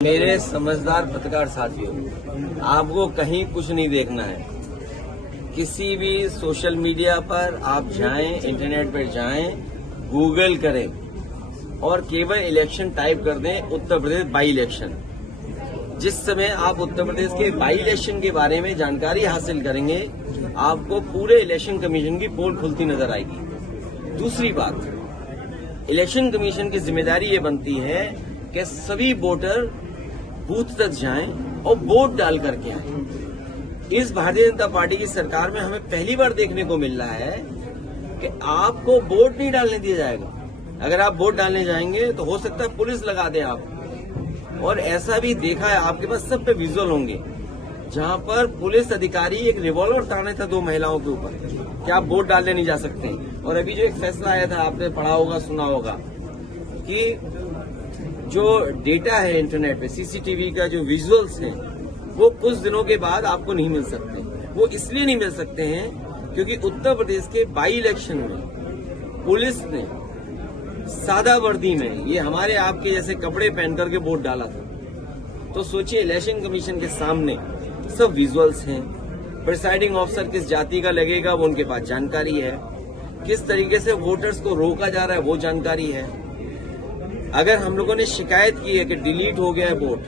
मेरे समझदार पत्रकार साथियों, आपको कहीं कुछ नहीं देखना है। किसी भी सोशल मीडिया पर आप जाएं, इंटरनेट पर जाएं, गूगल करें और केवल इलेक्शन टाइप कर दें, उत्तर प्रदेश बाई इलेक्शन। जिस समय आप उत्तर प्रदेश के बाई इलेक्शन के बारे में जानकारी हासिल करेंगे, आपको पूरे इलेक्शन कमीशन की पोल खुलती नजर आएगी। दूसरी बात, इलेक्शन कमीशन की जिम्मेदारी ये बनती है कि सभी वोटर बूथ तक जाएं और वोट डाल करके आएं। इस भारतीय जनता पार्टी की सरकार में हमें पहली बार देखने को मिल रहा है कि आपको वोट नहीं डालने दिया जाएगा। अगर आप वोट डालने जाएंगे तो हो सकता है पुलिस लगा दे आप। और ऐसा भी देखा है, आपके पास सब पे विजुअल होंगे, जहां पर पुलिस अधिकारी एक रिवॉल्वर ताने था 2 महिलाओं के ऊपर कि आप वोट डालने नहीं जा सकते। और अभी जो एक फैसला आया था, आपने पढ़ा होगा, सुना होगा कि जो डेटा है इंटरनेट पे, सीसीटीवी का जो विजुअल्स हैं, वो कुछ दिनों के बाद आपको नहीं मिल सकते। वो इसलिए नहीं मिल सकते हैं क्योंकि उत्तर प्रदेश के बाई इलेक्शन में पुलिस ने सादा वर्दी में, ये हमारे आपके जैसे कपड़े पहन करके वोट डाला था। तो सोचिए, इलेक्शन कमीशन के सामने सब विजुअल्स हैं। प्रिसाइडिंग ऑफिसर किस जाति का लगेगा वो उनके पास जानकारी है। किस तरीके से वोटर्स को रोका जा रहा है वो जानकारी है। अगर हम लोगों ने शिकायत की है कि डिलीट हो गया है वोट,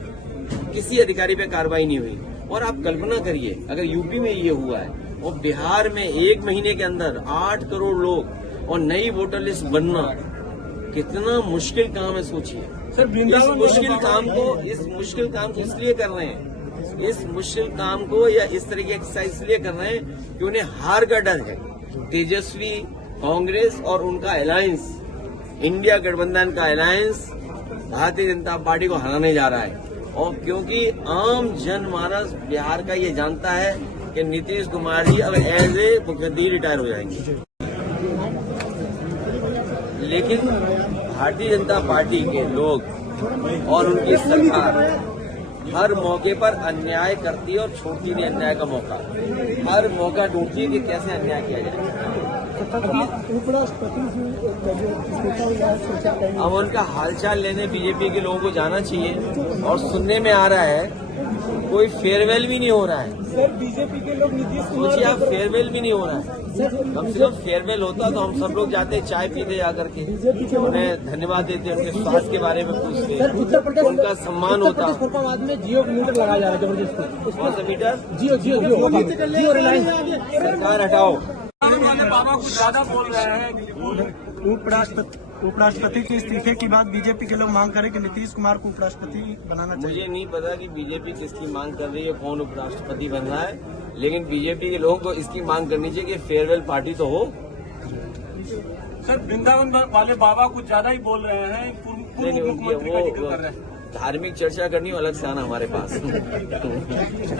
किसी अधिकारी पे कार्रवाई नहीं हुई। और आप कल्पना करिए, अगर यूपी में ये हुआ है और बिहार में 1 महीने के अंदर 8 करोड़ लोग और नई वोटर लिस्ट बनना, कितना मुश्किल काम है। सोचिए, इस मुश्किल काम को इसलिए कर रहे हैं, इस मुश्किल काम को या इस तरह की एक्सरसाइज इसलिए कर रहे हैं कि उन्हें हार का डर है। तेजस्वी, कांग्रेस और उनका अलायंस, इंडिया गठबंधन का अलायंस भारतीय जनता पार्टी को हराने जा रहा है। और क्योंकि आम जनमानस बिहार का ये जानता है कि नीतीश कुमार जी अब एज ए मुख्यमंत्री रिटायर हो जाएंगे, लेकिन भारतीय जनता पार्टी के लोग और उनकी सरकार हर मौके पर अन्याय करती है और छोड़ती नहीं अन्याय का मौका। हर मौका ढूंढती है कि कैसे अन्याय किया जाए। अब उनका हालचाल लेने बीजेपी के लोगों को जाना चाहिए। और सुनने में आ रहा है कोई फेयरवेल भी नहीं हो रहा है। सर, बीजेपी के लोग नीतीश सोचिए, आप फेयरवेल भी नहीं हो रहा है। कम से कम फेयरवेल होता तो हम सब लोग जाते, चाय पीते जाकर के, उन्हें धन्यवाद देते, उनके स्वास्थ्य के बारे में पूछते, उनका सम्मान होता। में जियो मीटर लगाया जा रहा है जबरदस्ती। कौन सा मीटर? जियो रिलायंस। सरकार हटाओ। बाबा कुछ ज्यादा बोल रहे हैं। उपराष्ट्रपति के इस्तीफे की बात बीजेपी के लोग मांग करें कि नीतीश कुमार को उपराष्ट्रपति बनाना चाहिए। मुझे नहीं पता कि बीजेपी किसकी मांग कर रही है, कौन उपराष्ट्रपति बन रहा है, लेकिन बीजेपी के लोगों को इसकी मांग करनी चाहिए कि फेयरवेल पार्टी तो हो। सर, वृंदावन वाले बाबा कुछ ज्यादा ही बोल रहे हैं, पूर्व मुख्यमंत्री का जिक्र कर रहे हैं। धार्मिक चर्चा करनी अलग से आना हमारे पास।